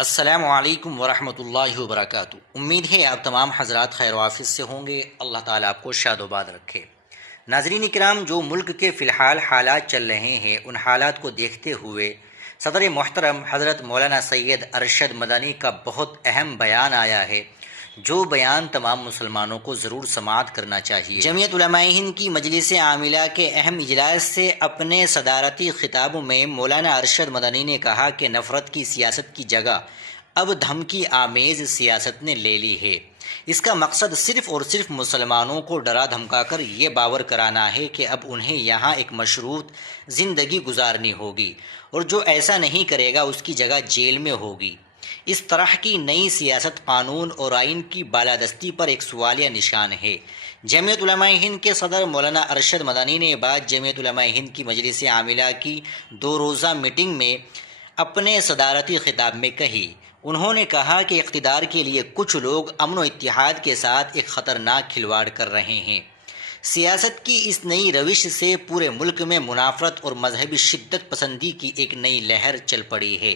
السلام علیکم ورحمۃ اللہ وبرکاتہ۔ امید ہے آپ تمام حضرات خیر و عافیت سے ہوں گے۔ اللہ تعالیٰ آپ کو شاد و باد رکھے۔ ناظرین کرام، جو ملک کے فی الحال حالات چل رہے ہیں، ان حالات کو دیکھتے ہوئے صدر محترم حضرت مولانا سید ارشد مدنی کا بہت اہم بیان آیا ہے، جو بیان تمام مسلمانوں کو ضرور سماعت کرنا چاہیے۔ جمعیت علماء ہند کی مجلس عاملہ کے اہم اجلاس سے اپنے صدارتی خطاب میں مولانا ارشد مدنی نے کہا کہ نفرت کی سیاست کی جگہ اب دھمکی آمیز سیاست نے لے لی ہے۔ اس کا مقصد صرف اور صرف مسلمانوں کو ڈرا دھمکا کر یہ باور کرانا ہے کہ اب انہیں یہاں ایک مشروط زندگی گزارنی ہوگی، اور جو ایسا نہیں کرے گا اس کی جگہ جیل میں ہوگی۔ اس طرح کی نئی سیاست قانون اور آئین کی بالادستی پر ایک سوالیہ نشان ہے۔ جمعیت علماء ہند کے صدر مولانا ارشد مدنی نے بات جمعیت علماء ہند کی مجلس عاملہ کی 2 روزہ میٹنگ میں اپنے صدارتی خطاب میں کہی۔ انہوں نے کہا کہ اقتدار کے لیے کچھ لوگ امن و اتحاد کے ساتھ ایک خطرناک کھلواڑ کر رہے ہیں۔ سیاست کی اس نئی روش سے پورے ملک میں منافرت اور مذہبی شدت پسندی کی ایک نئی لہر چل پڑی ہے۔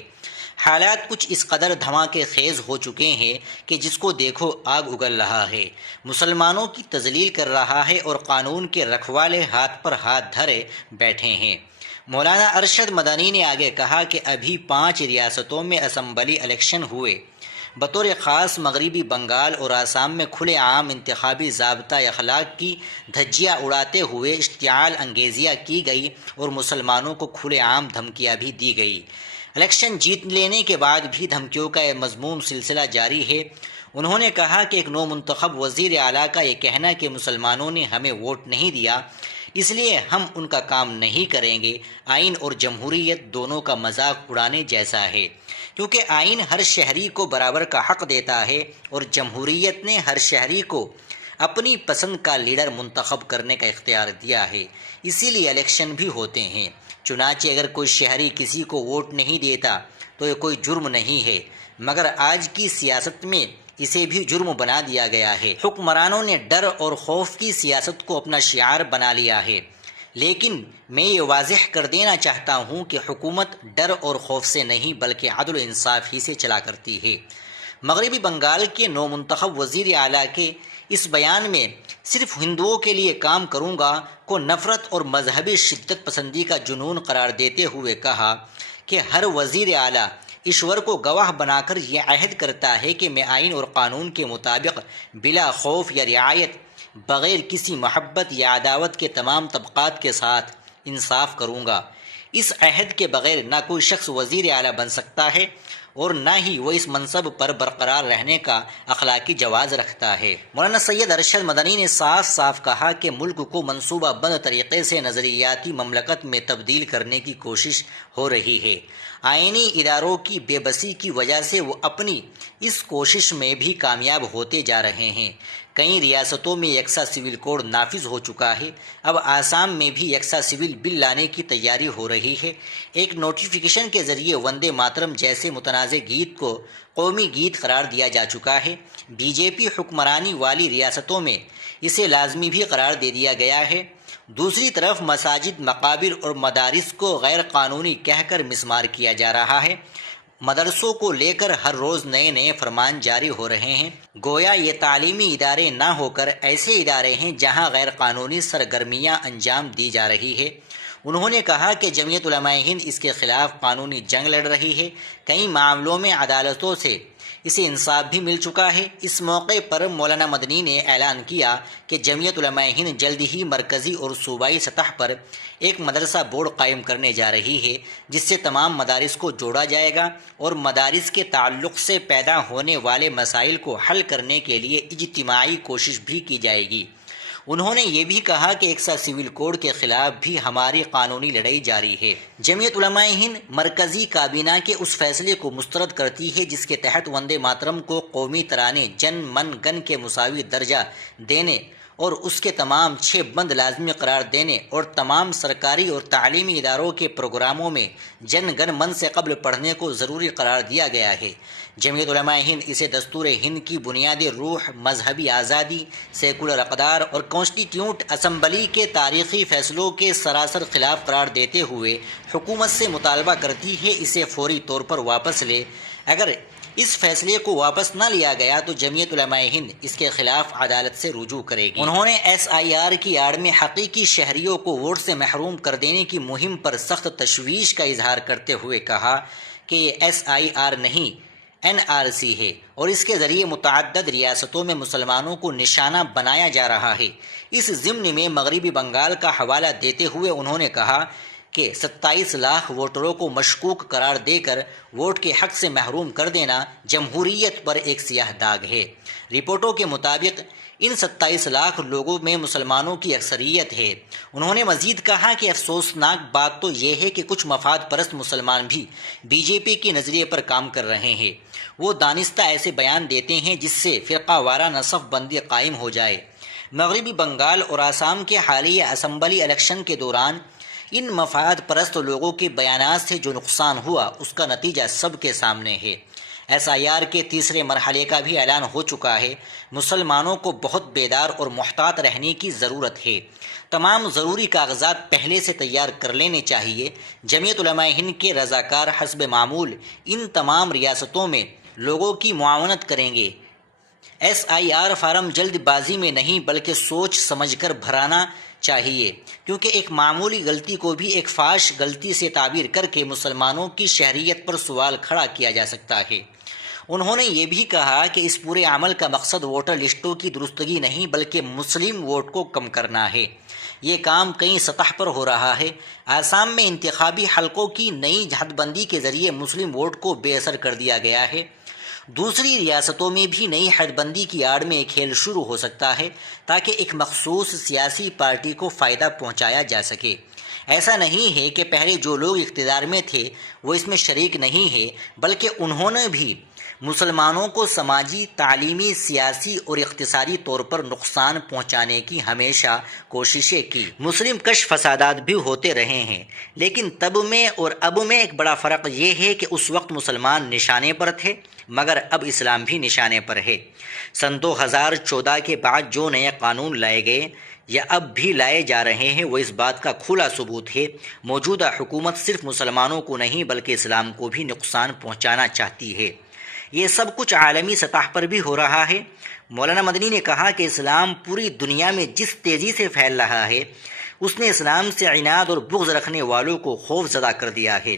حالات کچھ اس قدر دھماکے خیز ہو چکے ہیں کہ جس کو دیکھو آگ اگل رہا ہے، مسلمانوں کی تذلیل کر رہا ہے اور قانون کے رکھوالے ہاتھ پر ہاتھ دھرے بیٹھے ہیں۔ مولانا ارشد مدنی نے آگے کہا کہ ابھی 5 ریاستوں میں اسمبلی الیکشن ہوئے۔ بطور خاص مغربی بنگال اور آسام میں کھلے عام انتخابی ضابطہ اخلاق کی دھجیاں اڑاتے ہوئے اشتعال انگیزیاں کی گئی اور مسلمانوں کو کھلے عام دھمکیاں بھی دی گئی۔ الیکشن جیت لینے کے بعد بھی دھمکیوں کا یہ مذموم سلسلہ جاری ہے۔ انہوں نے کہا کہ ایک نو منتخب وزیر اعلیٰ کا یہ کہنا کہ مسلمانوں نے ہمیں ووٹ نہیں دیا، اس لیے ہم ان کا کام نہیں کریں گے، آئین اور جمہوریت دونوں کا مذاق اڑانے جیسا ہے، کیونکہ آئین ہر شہری کو برابر کا حق دیتا ہے اور جمہوریت نے ہر شہری کو اپنی پسند کا لیڈر منتخب کرنے کا اختیار دیا ہے، اسی لیے الیکشن بھی ہوتے ہیں۔ چنانچہ اگر کوئی شہری کسی کو ووٹ نہیں دیتا تو یہ کوئی جرم نہیں ہے، مگر آج کی سیاست میں اسے بھی جرم بنا دیا گیا ہے۔ حکمرانوں نے ڈر اور خوف کی سیاست کو اپنا شعار بنا لیا ہے، لیکن میں یہ واضح کر دینا چاہتا ہوں کہ حکومت ڈر اور خوف سے نہیں بلکہ عدل و انصاف ہی سے چلا کرتی ہے۔ مغربی بنگال کے نو منتخب وزیر اعلیٰ کے اس بیان میں صرف ہندوؤں کے لیے کام کروں گا کو نفرت اور مذہبی شدت پسندی کا جنون قرار دیتے ہوئے کہا کہ ہر وزیر اعلیٰ ایشور کو گواہ بنا کر یہ عہد کرتا ہے کہ میں آئین اور قانون کے مطابق بلا خوف یا رعایت بغیر کسی محبت یا عداوت کے تمام طبقات کے ساتھ انصاف کروں گا۔ اس عہد کے بغیر نہ کوئی شخص وزیر اعلیٰ بن سکتا ہے اور نہ ہی وہ اس منصب پر برقرار رہنے کا اخلاقی جواز رکھتا ہے۔ مولانا سید ارشد مدنی نے صاف صاف کہا کہ ملک کو منصوبہ بند طریقے سے نظریاتی مملکت میں تبدیل کرنے کی کوشش ہو رہی ہے۔ آئینی اداروں کی بے بسی کی وجہ سے وہ اپنی اس کوشش میں بھی کامیاب ہوتے جا رہے ہیں۔ کئی ریاستوں میں یکساں سول کوڈ نافذ ہو چکا ہے، اب آسام میں بھی یکساں سول بل لانے کی تیاری ہو رہی ہے۔ ایک نوٹیفیکیشن کے ذریعے وندے ماترم جیسے متنازع گیت کو قومی گیت قرار دیا جا چکا ہے۔ بی جے پی حکمرانی والی ریاستوں میں اسے لازمی بھی قرار دے دیا گیا ہے۔ دوسری طرف مساجد، مقابر اور مدارس کو غیر قانونی کہہ کر مسمار کیا جا رہا ہے۔ مدرسوں کو لے کر ہر روز نئے نئے فرمان جاری ہو رہے ہیں، گویا یہ تعلیمی ادارے نہ ہو کر ایسے ادارے ہیں جہاں غیر قانونی سرگرمیاں انجام دی جا رہی ہے۔ انہوں نے کہا کہ جمعیت علماء ہند اس کے خلاف قانونی جنگ لڑ رہی ہے۔ کئی معاملوں میں عدالتوں سے اسے انصاف بھی مل چکا ہے۔ اس موقع پر مولانا مدنی نے اعلان کیا کہ جمعیت علماء ہند جلد ہی مرکزی اور صوبائی سطح پر ایک مدرسہ بورڈ قائم کرنے جا رہی ہے، جس سے تمام مدارس کو جوڑا جائے گا اور مدارس کے تعلق سے پیدا ہونے والے مسائل کو حل کرنے کے لیے اجتماعی کوشش بھی کی جائے گی۔ انہوں نے یہ بھی کہا کہ یکساں سول کوڈ کے خلاف بھی ہماری قانونی لڑائی جاری ہے۔ جمعیت علماء ہند مرکزی کابینہ کے اس فیصلے کو مسترد کرتی ہے جس کے تحت وندے ماترم کو قومی ترانے جن من گن کے مساوی درجہ دینے اور اس کے تمام 6 بند لازمی قرار دینے اور تمام سرکاری اور تعلیمی اداروں کے پروگراموں میں جن گن من سے قبل پڑھنے کو ضروری قرار دیا گیا ہے۔ جمعیت علماء ہند اسے دستور ہند کی بنیادی روح، مذہبی آزادی، سیکولر اقدار اور کانسٹیٹیوٹ اسمبلی کے تاریخی فیصلوں کے سراسر خلاف قرار دیتے ہوئے حکومت سے مطالبہ کرتی ہے اسے فوری طور پر واپس لے۔ اگر اس فیصلے کو واپس نہ لیا گیا تو جمعیت علماء ہند اس کے خلاف عدالت سے رجوع کرے گی۔ انہوں نے SIR کی آڑ میں حقیقی شہریوں کو ووٹ سے محروم کر دینے کی مہم پر سخت تشویش کا اظہار کرتے ہوئے کہا کہ یہ SIR نہیں NRC ہے اور اس کے ذریعے متعدد ریاستوں میں مسلمانوں کو نشانہ بنایا جا رہا ہے۔ اس ضمن میں مغربی بنگال کا حوالہ دیتے ہوئے انہوں نے کہا کہ 27 لاکھ ووٹروں کو مشکوک قرار دے کر ووٹ کے حق سے محروم کر دینا جمہوریت پر ایک سیاہ داغ ہے۔ رپورٹوں کے مطابق ان 27 لاکھ لوگوں میں مسلمانوں کی اکثریت ہے۔ انہوں نے مزید کہا کہ افسوسناک بات تو یہ ہے کہ کچھ مفاد پرست مسلمان بھی BJP کے نظریے پر کام کر رہے ہیں۔ وہ دانستہ ایسے بیان دیتے ہیں جس سے فرقہ وارہ نصف بندی قائم ہو جائے۔ مغربی بنگال اور آسام کے حالیہ اسمبلی الیکشن کے دوران ان مفاد پرست لوگوں کے بیانات سے جو نقصان ہوا اس کا نتیجہ سب کے سامنے ہے۔ SIR کے تیسرے مرحلے کا بھی اعلان ہو چکا ہے۔ مسلمانوں کو بہت بیدار اور محتاط رہنے کی ضرورت ہے۔ تمام ضروری کاغذات پہلے سے تیار کر لینے چاہیے۔ جمعیت علماء ہند کے رضاکار حسب معمول ان تمام ریاستوں میں لوگوں کی معاونت کریں گے۔ SIR فارم جلد بازی میں نہیں بلکہ سوچ سمجھ کر بھرانا چاہیے، کیونکہ ایک معمولی غلطی کو بھی ایک فاحش غلطی سے تعبیر کر کے مسلمانوں کی شہریت پر سوال کھڑا کیا جا سکتا ہے۔ انہوں نے یہ بھی کہا کہ اس پورے عمل کا مقصد ووٹر لسٹوں کی درستگی نہیں بلکہ مسلم ووٹ کو کم کرنا ہے۔ یہ کام کئی سطح پر ہو رہا ہے۔ آسام میں انتخابی حلقوں کی نئی حد بندی کے ذریعے مسلم ووٹ کو بے اثر کر دیا گیا ہے۔ دوسری ریاستوں میں بھی نئی حد بندی کی آڑ میں ایک کھیل شروع ہو سکتا ہے تاکہ ایک مخصوص سیاسی پارٹی کو فائدہ پہنچایا جا سکے۔ ایسا نہیں ہے کہ پہلے جو لوگ اقتدار میں تھے وہ اس میں شریک نہیں ہے، بلکہ انہوں نے بھی مسلمانوں کو سماجی، تعلیمی، سیاسی اور اقتصادی طور پر نقصان پہنچانے کی ہمیشہ کوششیں کی۔ مسلم کش فسادات بھی ہوتے رہے ہیں، لیکن تب میں اور اب میں ایک بڑا فرق یہ ہے کہ اس وقت مسلمان نشانے پر تھے مگر اب اسلام بھی نشانے پر ہے۔ سن 2014 کے بعد جو نئے قانون لائے گئے یا اب بھی لائے جا رہے ہیں وہ اس بات کا کھلا ثبوت ہے۔ موجودہ حکومت صرف مسلمانوں کو نہیں بلکہ اسلام کو بھی نقصان پہنچانا چاہتی ہے۔ یہ سب کچھ عالمی سطح پر بھی ہو رہا ہے۔ مولانا مدنی نے کہا کہ اسلام پوری دنیا میں جس تیزی سے پھیل رہا ہے اس نے اسلام سے عناد اور بغض رکھنے والوں کو خوف زدہ کر دیا ہے۔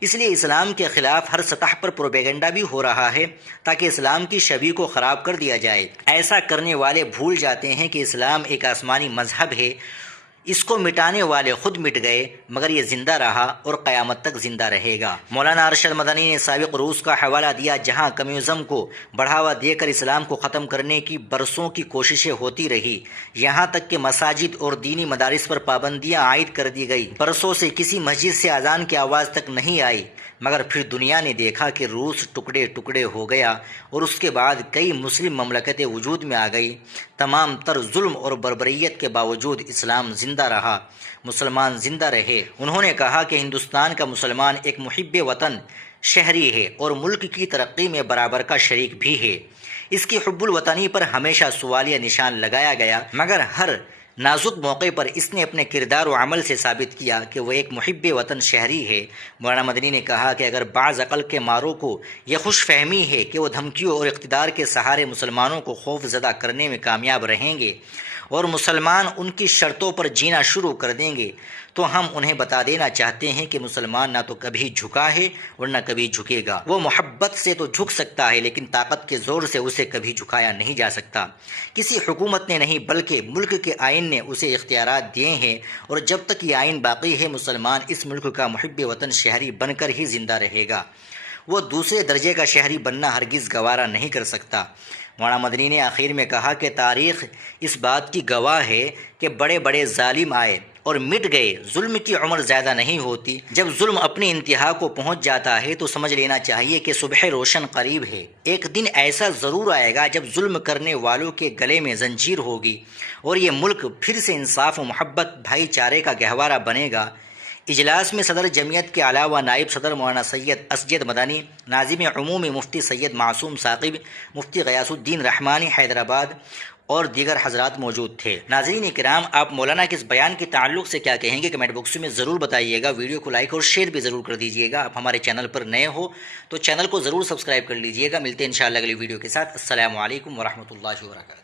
اس لیے اسلام کے خلاف ہر سطح پر پروپیگنڈا بھی ہو رہا ہے تاکہ اسلام کی شبیہ کو خراب کر دیا جائے۔ ایسا کرنے والے بھول جاتے ہیں کہ اسلام ایک آسمانی مذہب ہے۔ اس کو مٹانے والے خود مٹ گئے مگر یہ زندہ رہا اور قیامت تک زندہ رہے گا۔ مولانا ارشد مدنی نے سابق روس کا حوالہ دیا جہاں کمیونزم کو بڑھاوا دے کر اسلام کو ختم کرنے کی برسوں کی کوششیں ہوتی رہی، یہاں تک کہ مساجد اور دینی مدارس پر پابندیاں عائد کر دی گئی۔ برسوں سے کسی مسجد سے اذان کی آواز تک نہیں آئی، مگر پھر دنیا نے دیکھا کہ روس ٹکڑے ٹکڑے ہو گیا اور اس کے بعد کئی مسلم مملکتیں وجود میں آ گئی۔ تمام تر ظلم اور بربریت کے باوجود اسلام زندہ رہا، مسلمان زندہ رہے۔ انہوں نے کہا کہ ہندوستان کا مسلمان ایک محب وطن شہری ہے اور ملک کی ترقی میں برابر کا شریک بھی ہے۔ اس کی حب الوطنی پر ہمیشہ سوالیہ نشان لگایا گیا، مگر ہر نازک موقع پر اس نے اپنے کردار و عمل سے ثابت کیا کہ وہ ایک محب وطن شہری ہے۔ مولانا مدنی نے کہا کہ اگر بعض عقل کے ماروں کو یہ خوش فہمی ہے کہ وہ دھمکیوں اور اقتدار کے سہارے مسلمانوں کو خوف زدہ کرنے میں کامیاب رہیں گے اور مسلمان ان کی شرطوں پر جینا شروع کر دیں گے، تو ہم انہیں بتا دینا چاہتے ہیں کہ مسلمان نہ تو کبھی جھکا ہے اور نہ کبھی جھکے گا۔ وہ محبت سے تو جھک سکتا ہے لیکن طاقت کے زور سے اسے کبھی جھکایا نہیں جا سکتا۔ کسی حکومت نے نہیں بلکہ ملک کے آئین نے اسے اختیارات دیے ہیں، اور جب تک یہ آئین باقی ہے مسلمان اس ملک کا محب وطن شہری بن کر ہی زندہ رہے گا۔ وہ دوسرے درجے کا شہری بننا ہرگز گوارا نہیں کر سکتا۔ مولانا مدنی نے آخر میں کہا کہ تاریخ اس بات کی گواہ ہے کہ بڑے بڑے ظالم آئے اور مٹ گئے، ظلم کی عمر زیادہ نہیں ہوتی۔ جب ظلم اپنی انتہا کو پہنچ جاتا ہے تو سمجھ لینا چاہیے کہ صبح روشن قریب ہے۔ ایک دن ایسا ضرور آئے گا جب ظلم کرنے والوں کے گلے میں زنجیر ہوگی اور یہ ملک پھر سے انصاف و محبت، بھائی چارے کا گہوارہ بنے گا۔ اجلاس میں صدر جمعیت کے علاوہ نائب صدر مولانا سید اسجد مدنی، ناظم عمومی مفتی سید معصوم ثاقب، مفتی غیاث الدین رحمانی حیدرآباد، اور دیگر حضرات موجود تھے۔ ناظرین کرام، آپ مولانا کے اس بیان کے تعلق سے کیا کہیں گے کمنٹ باکس میں ضرور بتائیے گا۔ ویڈیو کو لائک اور شیئر بھی ضرور کر دیجیے گا۔ آپ ہمارے چینل پر نئے ہو تو چینل کو ضرور سبسکرائب کر لیجیے گا۔ ملتے ہیں انشاءاللہ اگلی ویڈیو کے ساتھ۔ السلام علیکم ورحمۃ اللہ وبرکاتہ۔